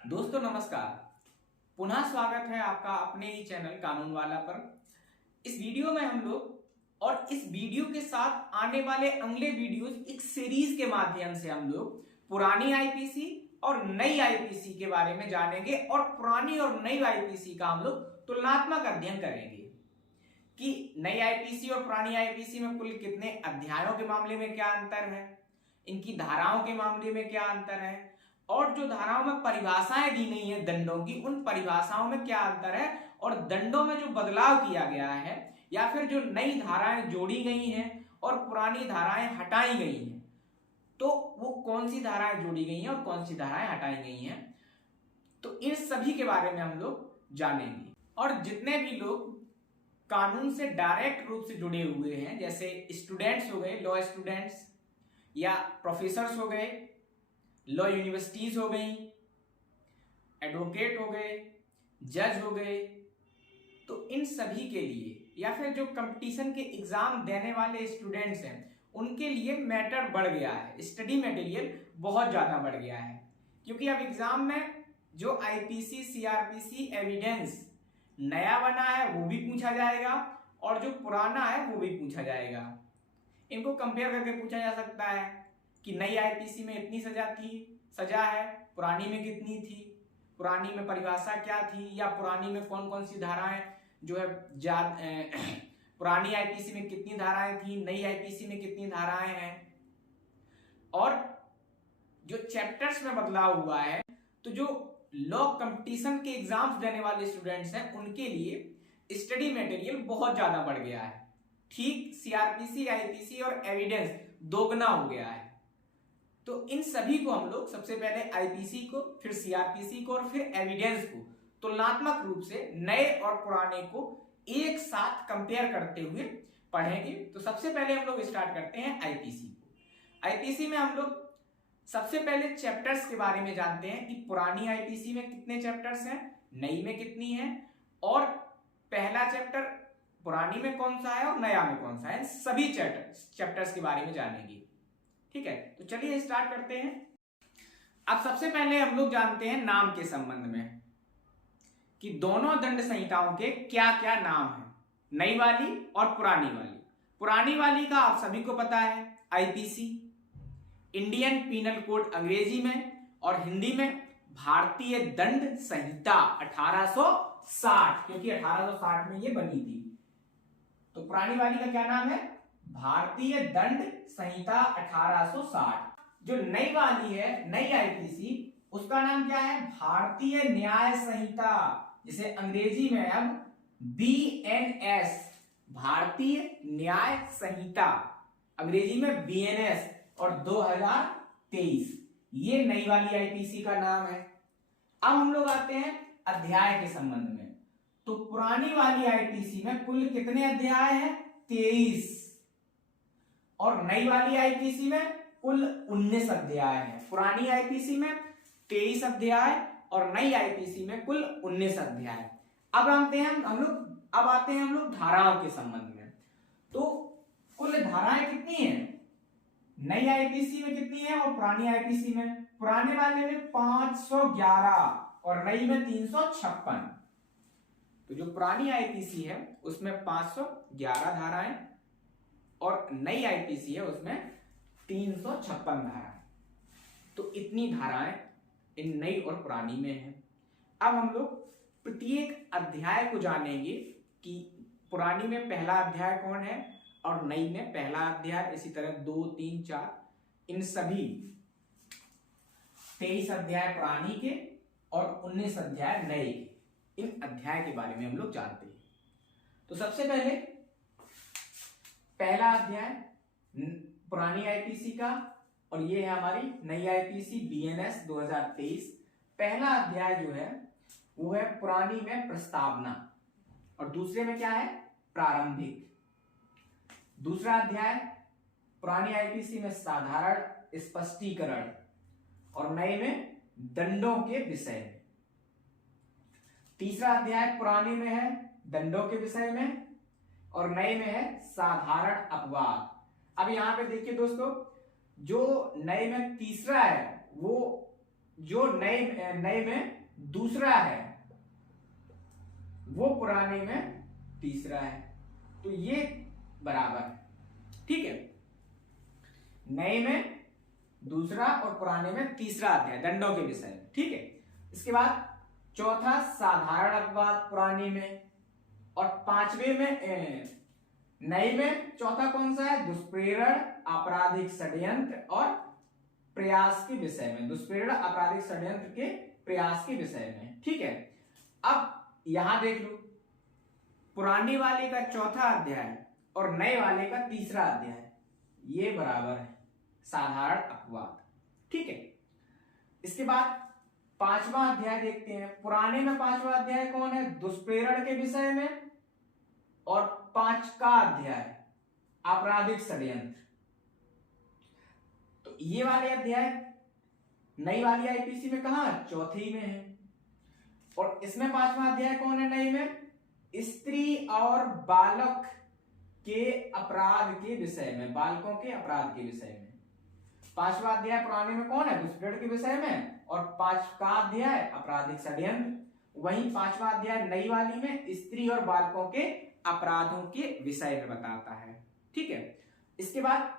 दोस्तों नमस्कार। पुनः स्वागत है आपका अपने ही चैनल कानून वाला पर। इस वीडियो में हम लोग और इस वीडियो के साथ आने वाले अगले वीडियोस एक सीरीज के माध्यम से हम लोग पुरानी आईपीसी और नई आईपीसी के बारे में जानेंगे और पुरानी और नई आईपीसी का हम लोग तुलनात्मक अध्ययन करेंगे कि नई आईपीसी और पुरानी आईपीसी में कुल कितने अध्यायों के मामले में क्या अंतर है, इनकी धाराओं के मामले में क्या अंतर है और जो धाराओं में परिभाषाएं दी गई हैं दंडों की, उन परिभाषाओं में क्या अंतर है और दंडों में जो बदलाव किया गया है या फिर जो नई धाराएं जोड़ी गई हैं और पुरानी धाराएं हटाई गई हैं, तो वो कौन सी धाराएं जोड़ी गई हैं और कौन सी धाराएं हटाई गई हैं, तो इन सभी के बारे में हम लोग जानेंगे। और जितने भी लोग कानून से डायरेक्ट रूप से जुड़े हुए हैं, जैसे स्टूडेंट्स हो गए, लॉ स्टूडेंट्स या प्रोफेसर्स हो गए, लॉ यूनिवर्सिटीज हो गई, एडवोकेट हो गए, जज हो गए, तो इन सभी के लिए या फिर जो कंपटीशन के एग्जाम देने वाले स्टूडेंट्स हैं उनके लिए मैटर बढ़ गया है, स्टडी मटेरियल बहुत ज्यादा बढ़ गया है। क्योंकि अब एग्जाम में जो आईपीसी सीआरपीसी एविडेंस नया बना है वो भी पूछा जाएगा और जो पुराना है वो भी पूछा जाएगा। इनको कंपेयर करके पूछा जा सकता है कि नई आईपीसी में इतनी सजा है, पुरानी में कितनी थी, पुरानी में परिभाषा क्या थी, या पुरानी में कौन कौन सी धाराएं जो है पुरानी आईपीसी में कितनी धाराएं थी, नई आईपीसी में कितनी धाराएं हैं। और जो चैप्टर्स में बदलाव हुआ है, तो जो लॉ कंपटीशन के एग्जाम्स देने वाले स्टूडेंट्स हैं उनके लिए स्टडी मटेरियल बहुत ज्यादा बढ़ गया है। ठीक सीआरपीसी, आईपीसी और एविडेंस दोगुना हो गया है। तो इन सभी को हम लोग सबसे पहले आईपीसी को, फिर सीआरपीसी को और फिर एविडेंस को तुलनात्मक रूप से नए और पुराने को एक साथ कंपेयर करते हुए पढ़ेंगे। तो सबसे पहले हम लोग स्टार्ट करते हैं आईपीसी को। आईपीसी में हम लोग सबसे पहले चैप्टर्स के बारे में जानते हैं कि पुरानी आईपीसी में कितने चैप्टर्स हैं, नई में कितनी है, और पहला चैप्टर पुरानी में कौन सा है और नया में कौन सा है। सभी चैप्टर्स के बारे में जानेंगे। ठीक है, तो चलिए स्टार्ट करते हैं। अब सबसे पहले हम लोग जानते हैं नाम के संबंध में कि दोनों दंड संहिताओं के क्या क्या नाम हैं, नई वाली और पुरानी वाली। पुरानी वाली का आप सभी को पता है आईपीसी, इंडियन पीनल कोड अंग्रेजी में, और हिंदी में भारतीय दंड संहिता 1860, क्योंकि 1860 में ये बनी थी। तो पुरानी वाली का क्या नाम है? भारतीय दंड संहिता 1860। जो नई वाली है, नई आईपीसी, उसका नाम क्या है? भारतीय न्याय संहिता, जिसे अंग्रेजी में अब बीएनएस, भारतीय न्याय संहिता, अंग्रेजी में बीएनएस, और 2023, ये नई वाली आईपीसी का नाम है। अब हम लोग आते हैं अध्याय के संबंध में। तो पुरानी वाली आईपीसी में कुल कितने अध्याय हैं? 23, और नई वाली आईपीसी में कुल 19 अध्याय हैं। पुरानी आईपीसी में 23 अध्याय और नई आईपीसी में कुल 19 अध्याय। अब आते हैं हम लोग धाराओं के संबंध में। तो कुल धाराएं कितनी हैं नई आईपीसी में, कितनी है और पुरानी आईपीसी में? पुराने वाले में 511 और नई में 356। तो जो पुरानी आईपीसी है उसमें 511 धाराएं और नई आईपीसी है उसमें 356 धाराएं। तो इतनी धाराएं इन नई और पुरानी में है। अब हम लोग प्रत्येक अध्याय को जानेंगे कि पुरानी में पहला अध्याय कौन है और नई में पहला अध्याय, इसी तरह 2, 3, 4, इन सभी 23 अध्याय पुरानी के और 19 अध्याय नए के, इन अध्याय के बारे में हम लोग जानते हैं। तो सबसे पहले पहला अध्याय पुरानी आईपीसी का, और ये है हमारी नई आईपीसी बीएनएस 2023। पहला अध्याय जो है वो है पुरानी में प्रस्तावना और दूसरे में क्या है? प्रारंभिक। दूसरा अध्याय पुरानी आईपीसी में साधारण स्पष्टीकरण और नए में दंडों के विषय में। तीसरा अध्याय पुरानी में है दंडों के विषय में और नए में है साधारण अपवाद। अब यहां पे देखिए दोस्तों, जो नए में तीसरा है वो जो नए में दूसरा है वो पुराने में तीसरा है, तो ये बराबर है। ठीक है, नए में दूसरा और पुराने में तीसरा अध्याय दंडों के विषय में। ठीक है, इसके बाद चौथा साधारण अपवाद पुराने में, और पांचवे में नए में चौथा कौन सा है? दुष्प्रेरण, आपराधिक षड्यंत्र और प्रयास के विषय में। दुष्प्रेरण, आपराधिक षड्यंत्र के प्रयास के विषय में। ठीक है, अब यहां देख लो, पुराने वाले का चौथा अध्याय और नए वाले का तीसरा अध्याय ये बराबर है, साधारण अपवाद। ठीक है, इसके बाद पांचवा अध्याय देखते हैं। पुराने में पांचवा अध्याय कौन है? दुष्प्रेरण के विषय में, और 5 का अध्याय आपराधिक षड्यंत्र। तो ये वाले अध्याय नई वाली आईपीसी में कहा? चौथी में है। और इसमें पांचवा अध्याय कौन है नई में? स्त्री और बालक के अपराध के विषय में, बालकों के अपराध के विषय में। पांचवा अध्याय पुराने में कौन है? दुष्प्रेरण के विषय में, और 5 का अध्याय आपराधिक षड्यंत्र। वहीं पांचवा अध्याय नई वाली में स्त्री और बालकों के अपराधों के विषय में बताता है। ठीक है, इसके बाद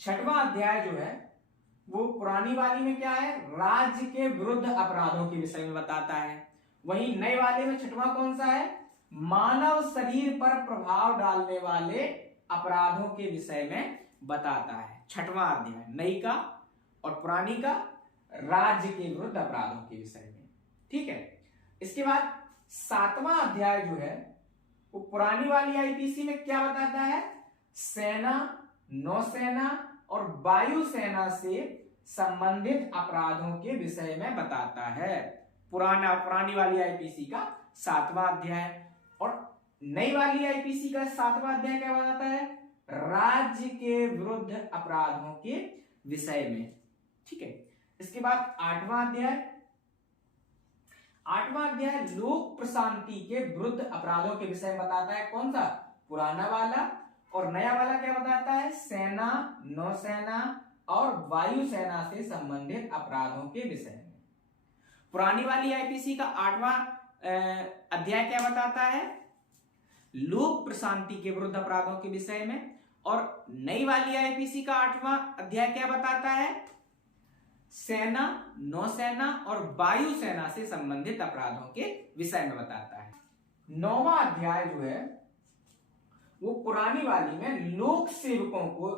छठवां अध्याय जो है वो पुरानी वाली में क्या है? राज्य के विरुद्ध अपराधों के विषय में बताता है। वहीं नए वाले में छठवां कौन सा है? मानव शरीर पर प्रभाव डालने वाले अपराधों के विषय में बताता है। छठवां अध्याय नई का और पुरानी का राज्य के विरुद्ध अपराधों के विषय में। ठीक है, इसके बाद सातवां अध्याय जो है वो पुरानी वाली आईपीसी में क्या बताता है? सेना, नौसेना और वायुसेना से संबंधित अपराधों के विषय में बताता है। पुरानी वाली आईपीसी का सातवां अध्याय। और नई वाली आईपीसी का सातवां अध्याय क्या बताता है? राज्य के विरुद्ध अपराधों के विषय में। ठीक है, इसके बाद आठवां अध्याय लोक प्रशांति के विरुद्ध अपराधों के विषय में बताता है। कौन सा? पुराना वाला। और नया वाला क्या बताता है? सेना, नौसेना और वायुसेना से संबंधित अपराधों के विषय में। पुरानी वाली आईपीसी का आठवां अध्याय क्या बताता है? लोक प्रशांति के विरुद्ध अपराधों के विषय में। और नई वाली आईपीसी का आठवां अध्याय क्या बताता है? सेना, नौसेना और वायुसेना से संबंधित अपराधों के विषय में बताता है। नौवां अध्याय जो है वो पुरानी वाली में लोक सेवकों को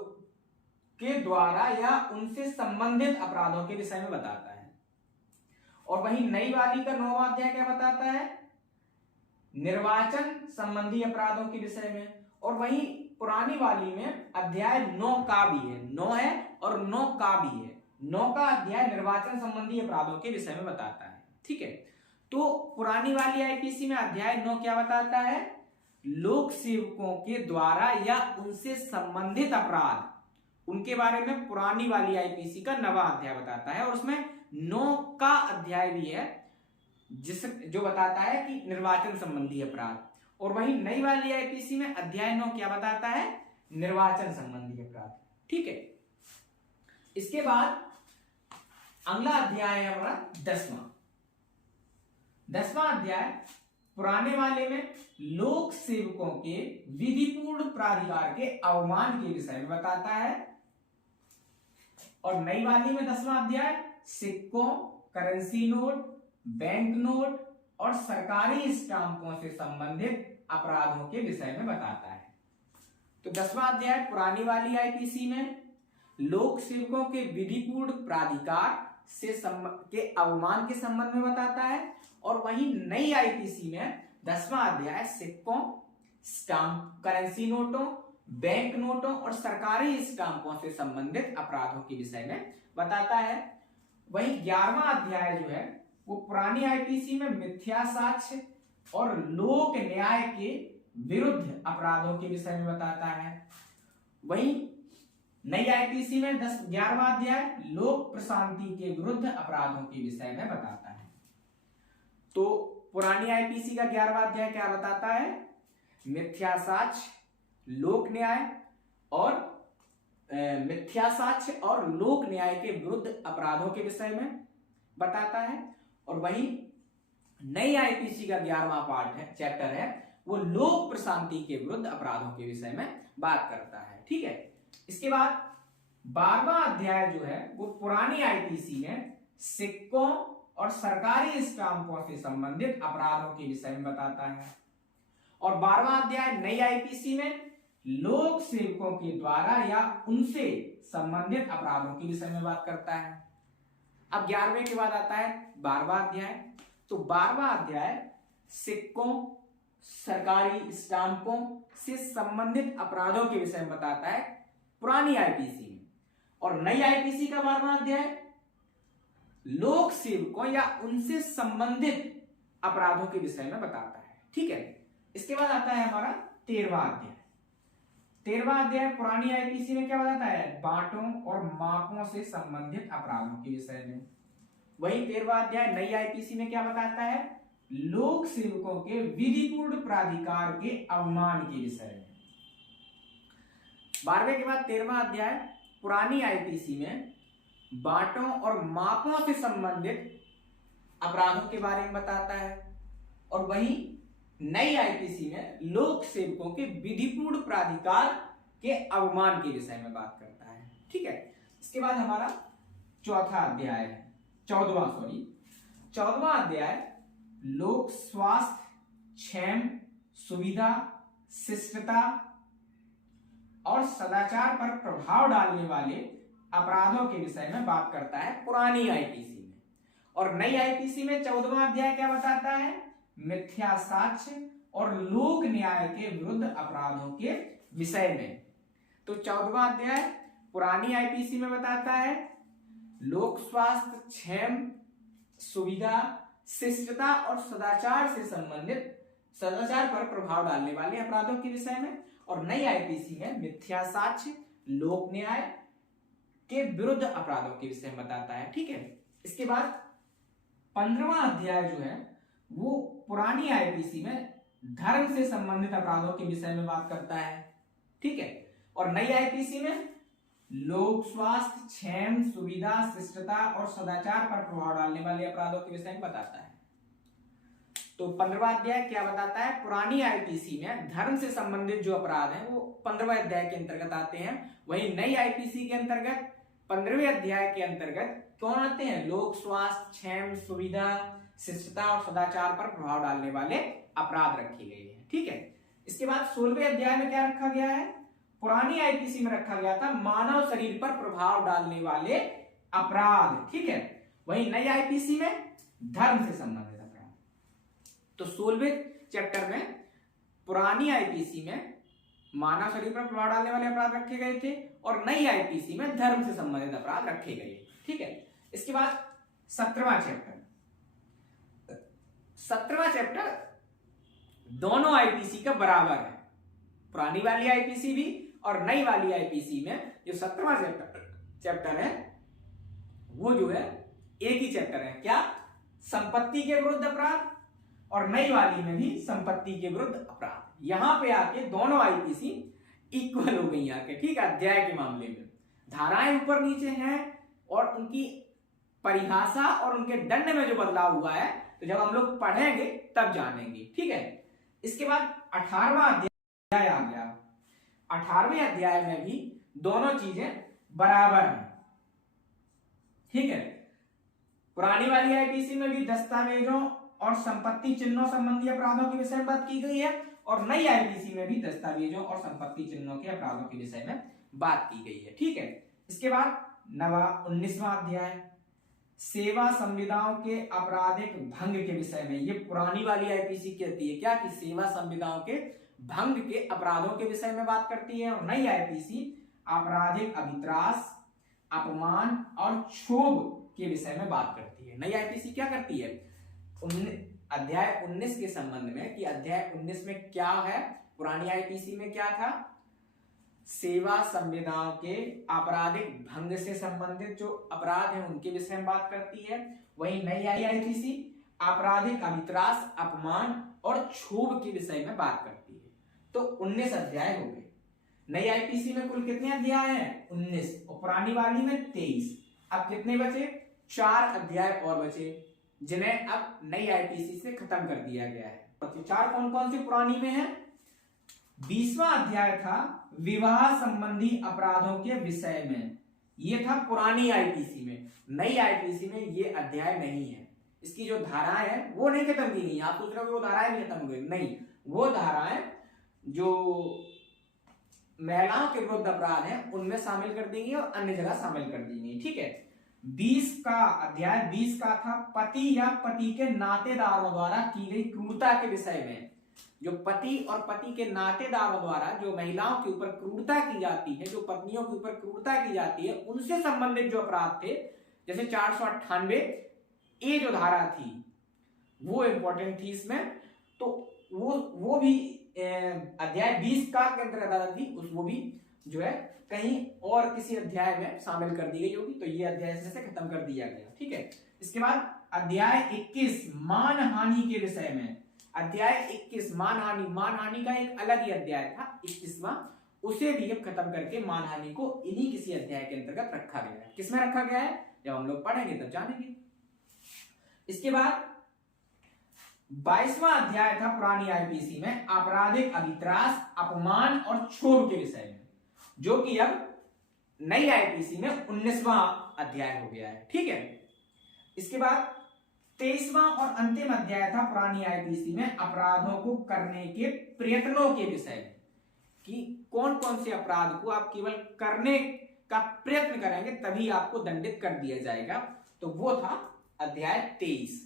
के द्वारा या उनसे संबंधित अपराधों के विषय में बताता है। और वहीं नई वाली का नौवां अध्याय क्या बताता है? निर्वाचन संबंधी अपराधों के विषय में। और वहीं पुरानी वाली में अध्याय 9 का भी है, 9 है और 9 का भी है। 9 का अध्याय निर्वाचन संबंधी अपराधों के विषय में बताता है। ठीक है, तो पुरानी वाली आईपीसी में अध्याय 9 क्या बताता है? लोक सेवकों के द्वारा या उनसे संबंधित अपराध, उनके बारे में पुरानी वाली आईपीसी का 9वां अध्याय बताता है। और उसमें 9 का अध्याय भी है जो बताता है कि निर्वाचन संबंधी अपराध। और वहीं नई वाली आईपीसी में अध्याय 9 क्या बताता है? निर्वाचन संबंधी अपराध। ठीक है, इसके बाद अगला अध्याय है हमारा 10वां अध्याय पुराने वाले में लोक सेवकों के विधिपूर्ण प्राधिकार के अवमान के विषय में बताता है। और नई वाली में 10वां अध्याय सिक्कों, करेंसी नोट, बैंक नोट और सरकारी स्टाम्पों से संबंधित अपराधों के विषय में बताता है। तो 10वां अध्याय पुरानी वाली आईपीसी में लोक सेवकों के विधिपूर्ण प्राधिकार से के अवमान के संबंध में बताता है। और वहीं नई आईपीसी में 10वां अध्याय सिक्कों, स्टाम्प, करेंसी नोटों, बैंक नोटों और सरकारी स्टाम्पों से संबंधित अपराधों के विषय में बताता है। वहीं 11वां अध्याय जो है वो पुरानी आईपीसी में मिथ्या साक्ष्य और लोक न्याय के विरुद्ध अपराधों के विषय में बताता है। वहीं नई आईपीसी में 11वां अध्याय लोक प्रशांति के विरुद्ध अपराधों के विषय में बताता है। तो पुरानी आईपीसी का 11वां अध्याय क्या बताता है? मिथ्या साक्ष्य, लोक न्याय और मिथ्या साक्ष्य और लोक न्याय के विरुद्ध अपराधों के विषय में। बताता है। और वही नई आईपीसी का 11वां पार्ट है, चैप्टर है, वो लोक प्रशांति के विरुद्ध अपराधों के विषय में बात करता है। ठीक है, इसके बाद 12वां अध्याय जो है वो पुरानी आईपीसी में सिक्कों और सरकारी स्टाम्पों से संबंधित अपराधों के विषय में बताता है। और 12वां अध्याय नई आईपीसी में लोक सेवकों के द्वारा या उनसे संबंधित अपराधों के विषय में बात करता है। अब 11वें के बाद आता है 12वां अध्याय। तो 12वां अध्याय सिक्कों, सरकारी स्टाम्पों से संबंधित अपराधों के विषय में बताता है पुरानी आईपीसी में। और नई आईपीसी का 12वां अध्याय लोक सेवकों या उनसे संबंधित अपराधों के विषय में बताता है। ठीक है, इसके बाद आता है हमारा 13वां अध्याय। 13वां अध्याय पुरानी आईपीसी में क्या बताता है? बांटों और मापों से संबंधित अपराधों के विषय में। वही 13वां अध्याय नई आईपीसी में क्या बताता है? लोक सेवकों के विधिपूर्ण प्राधिकार के अवमान के विषय में। 12वें के बाद 13वां अध्याय पुरानी आईपीसी में बांटों और मापों से संबंधित अपराधों के बारे में बताता है। और वही नई आईपीसी में लोक सेवकों के विधिपूर्ण प्राधिकार के अवमान के विषय में बात करता है। ठीक है, इसके बाद हमारा 14वां अध्याय लोक स्वास्थ्य, क्षेम, सुविधा, शिष्टता और सदाचार पर प्रभाव डालने वाले अपराधों के विषय में बात करता है पुरानी आईपीसी में। और नई आईपीसी में 14वां अध्याय क्या बताता है? मिथ्या साक्ष्य और लोक न्याय के विरुद्ध अपराधों के विषय में। तो 14वां अध्याय पुरानी आईपीसी में बताता है लोक स्वास्थ्य, क्षेम, सुविधा, शिष्टता और सदाचार से संबंधित सदाचार पर प्रभाव डालने वाले अपराधों के विषय में। और नई आईपीसी में मिथ्या साक्ष्य, लोक न्याय के विरुद्ध अपराधों के विषय में बताता है। ठीक है, इसके बाद 15वां अध्याय जो है वो पुरानी आईपीसी में धर्म से संबंधित अपराधों के विषय में बात करता है। ठीक है, और नई आईपीसी में लोक स्वास्थ्य, क्षेम, सुविधा, शिष्टता और सदाचार पर प्रभाव डालने वाले अपराधों के विषय में बताता है। तो 15वां अध्याय क्या बताता है? पुरानी आईपीसी में धर्म से संबंधित जो अपराध हैं वो 15वें अध्याय के अंतर्गत आते हैं। वहीं नई आईपीसी के अंतर्गत 15वें अध्याय के अंतर्गत कौन आते हैं? लोक स्वास्थ्य, क्षेम, सुविधा, शिष्टता और सदाचार पर प्रभाव डालने वाले अपराध रखे गए हैं। ठीक है, इसके बाद 16वें अध्याय में क्या रखा गया है? पुरानी आईपीसी में रखा गया था मानव शरीर पर प्रभाव डालने वाले अपराध। ठीक है, वहीं नई आईपीसी में धर्म से संबंधित अपराध। तो 16वें चैप्टर में पुरानी आईपीसी में मानव शरीर पर प्रभाव डालने वाले अपराध रखे गए थे और नई आईपीसी में धर्म से संबंधित अपराध रखे गए। ठीक है, इसके बाद 17वां चैप्टर दोनों आईपीसी का बराबर है। पुरानी वाली आईपीसी भी और नई वाली आईपीसी में जो 17वां चैप्टर है वो जो है एक ही चैप्टर है। क्या? संपत्ति के विरुद्ध अपराध। और नई वाली में भी संपत्ति के विरुद्ध अपराध। यहां पे आके दोनों आईपीसी इक्वल हो गई आके। ठीक है, अध्याय के मामले में धाराएं ऊपर नीचे हैं और उनकी परिभाषा और उनके दंड में जो बदलाव हुआ है तो जब हम लोग पढ़ेंगे तब जानेंगे। ठीक है, इसके बाद 18वां अध्याय आ गया। 18वें अध्याय में भी दोनों चीजें बराबर हैं। ठीक है, पुरानी वाली आईपीसी में भी दस्तावेजों और संपत्ति चिन्हों संबंधी अपराधों के विषय में बात की गई है और नई आईपीसी में भी दस्तावेजों और संपत्ति चिन्हों के अपराधों के विषय में बात की गई है। ठीक है, इसके बाद 19वां अध्याय सेवा संविदाओं के आपराधिक भंग के विषय में। ये पुरानी वाली आईपीसी कहती है क्या कि सेवा संविदाओं के भंग के अपराधों के विषय में बात करती है। और नई आईपीसी आपराधिक अभित्रास, अपमान और क्षोभ के विषय में बात करती है। नई आईपीसी क्या करती है? अध्याय 19 के संबंध में कि अध्याय 19 में क्या है, पुरानी आईपीसी में क्या था? सेवा संविदाओं के आपराधिक भंग से संबंधित जो अपराध हैं उनके विषय में बात करती है। वहीं नई आईपीसी आपराधिक अभित्रास, अपमान और क्षोभ के विषय में बात करती है। तो 19 अध्याय हो गए। नई आईपीसी में कुल कितने अध्याय हैं? 19 और पुरानी वाली में 23। अब कितने बचे? 4 अध्याय और बचे, जिन्हें अब नई आईपीसी से खत्म कर दिया गया है। 4 कौन कौन से पुरानी में है? 20वां अध्याय था विवाह संबंधी अपराधों के विषय में, ये था पुरानी आईपीसी में। नई आईपीसी में ये अध्याय नहीं है। इसकी जो धाराएं है वो नहीं खत्म की गई। आप सोच रहे हो वो धाराएं नहीं खत्म हो गई, नहीं, वो धाराएं जो महिलाओं के विरुद्ध अपराध हैं उनमें शामिल कर दी गई और अन्य जगह शामिल कर दी गई। ठीक है। 20 का अध्याय 20 का था पति या पति के नातेदारों द्वारा की गई क्रूरता के विषय में। जो पति और पति के नातेदारों द्वारा जो महिलाओं के ऊपर क्रूरता की जाती है, जो पत्नियों के ऊपर क्रूरता की जाती है, उनसे संबंधित जो अपराध थे, जैसे 498 ए जो धारा थी वो इंपॉर्टेंट थी इसमें। तो वो भी अध्याय 20 का के अंतर्गत आती थी, वो भी जो है कहीं और किसी अध्याय में शामिल कर दी गई होगी, तो ये अध्याय से खत्म कर दिया गया। ठीक है। इसके बाद अध्याय 21 मानहानि के विषय में। अध्याय 21 मानहानि का एक अलग ही अध्याय था 21वां, उसे भी अब खत्म करके मानहानि को इन्हीं किसी अध्याय के अंतर्गत रखा गया है। किसमें रखा गया है जब हम लोग पढ़ेंगे तब जानेंगे। इसके बाद 22वां अध्याय था पुरानी आईपीसी में आपराधिक अभित्रास, अपमान और क्षोभ के विषय में, जो कि अब नई आईपीसी में 19वां अध्याय हो गया है। ठीक है। इसके बाद 23वां और अंतिम अध्याय था पुरानी आईपीसी में अपराधों को करने के प्रयत्नों के विषय में, कि कौन कौन से अपराध को आप केवल करने का प्रयत्न करेंगे तभी आपको दंडित कर दिया जाएगा, तो वो था अध्याय 23।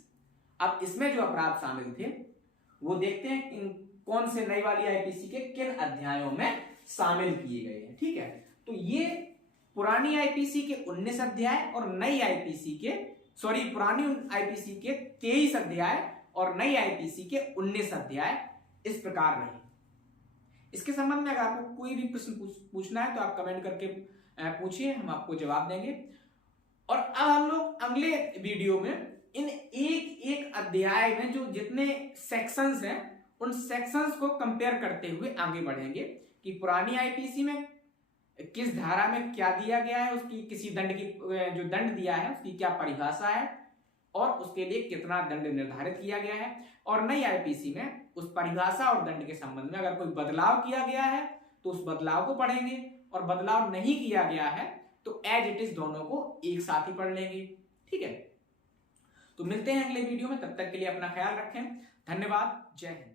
अब इसमें जो अपराध शामिल थे वो देखते हैं इन कौन से नई वाली आईपीसी के किन अध्यायों में शामिल किए गए हैं। ठीक है। तो ये पुरानी आईपीसी के 19 अध्याय और नई आईपीसी के पुरानी आईपीसी के 23 अध्याय और नई आईपीसी के 19 अध्याय इस प्रकार रहे। इसके संबंध में अगर आपको कोई भी प्रश्न पूछना है तो आप कमेंट करके पूछिए, हम आपको जवाब देंगे। और अब हम लोग अगले वीडियो में इन एक एक अध्याय में जो जितने सेक्शंस हैं उन सेक्शंस को कंपेयर करते हुए आगे बढ़ेंगे कि पुरानी आईपीसी में किस धारा में क्या दिया गया है, उसकी किसी दंड की जो दंड दिया है उसकी क्या परिभाषा है और उसके लिए कितना दंड निर्धारित किया गया है, और नई आईपीसी में उस परिभाषा और दंड के संबंध में अगर कोई बदलाव किया गया है तो उस बदलाव को पढ़ेंगे, और बदलाव नहीं किया गया है तो एज इट इज दोनों को एक साथ ही पढ़ लेंगे। ठीक है। तो मिलते हैं अगले वीडियो में, तब तक के लिए अपना ख्याल रखें। धन्यवाद। जय हिंद।